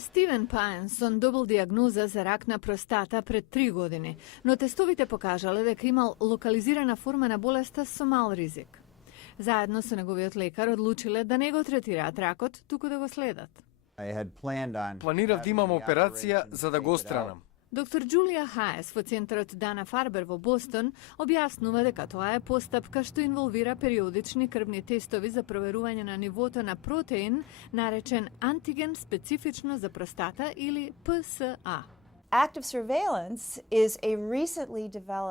Стивен Паенсон добил диагноза за рак на простата пред 3 години, но тестовите покажале дека имал локализирана форма на болеста со мал ризик. Заедно со неговиот лекар одлучиле да не го третираат ракот, туку да го следат. Планирав да имам операција за да го отстранам. Доктор Джулија Хаес во центарот Дана Фарбер во Бостон објаснува дека тоа е постапка што инволвира периодични крвни тестови за проверување на нивото на протеин, наречен антиген специфично за простата или ПСА.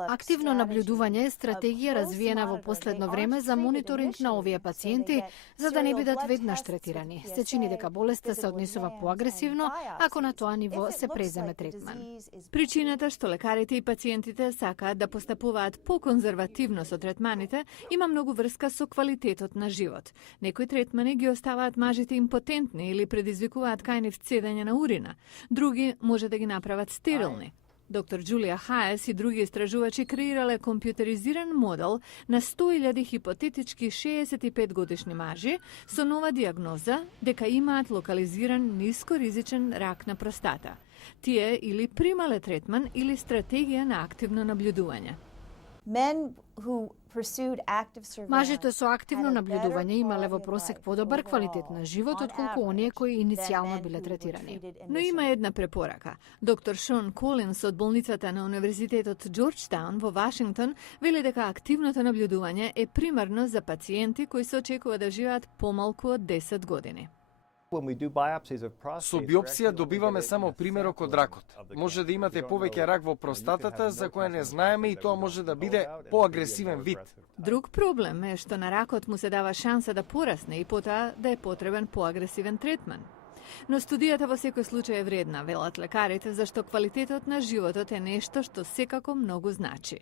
Активно наблюдување е стратегија развиена во последно време за мониторинг на овие пациенти, за да не бидат веднаш третирани. Се чини дека болеста се однесува поагресивно ако на тоа ниво се преземе третман. Причината што лекарите и пациентите сакаат да постапуваат поконзервативно со третманите има многу врска со квалитетот на живот. Некои третмани ги оставаат мажите импотентни или предизвикуваат кај нив цедење на урина. Други може да ги направат стерилни. Доктор Джулија Хаес и други истражувачи креирале компјутеризиран модел на 100.000 хипотетички 65 годишни мажи со нова диагноза дека имаат локализиран нискоризичен рак на простата. Тие или примале третман или стратегија на активно наблюдување. Мажите со активно наблюдување имале во просек подобар квалитет на живот отколку оние кои иницијално биле третирани. Но има една препорака. Доктор Шон Колинс од болницата на Универзитетот Џорџтаун во Вашингтон вели дека активното наблюдување е примарно за пациенти кои се очекува да живеат помалку од 10 години. Со биопсија добиваме само примерок од ракот. Може да имате повеќе рак во простатата за која не знаеме и тоа може да биде поагресивен вид. Друг проблем е што на ракот му се дава шанса да порасне и потоа да е потребен поагресивен третман. Но студијата во секој случај е вредна, велат лекарите, зашто квалитетот на животот е нешто што секако многу значи.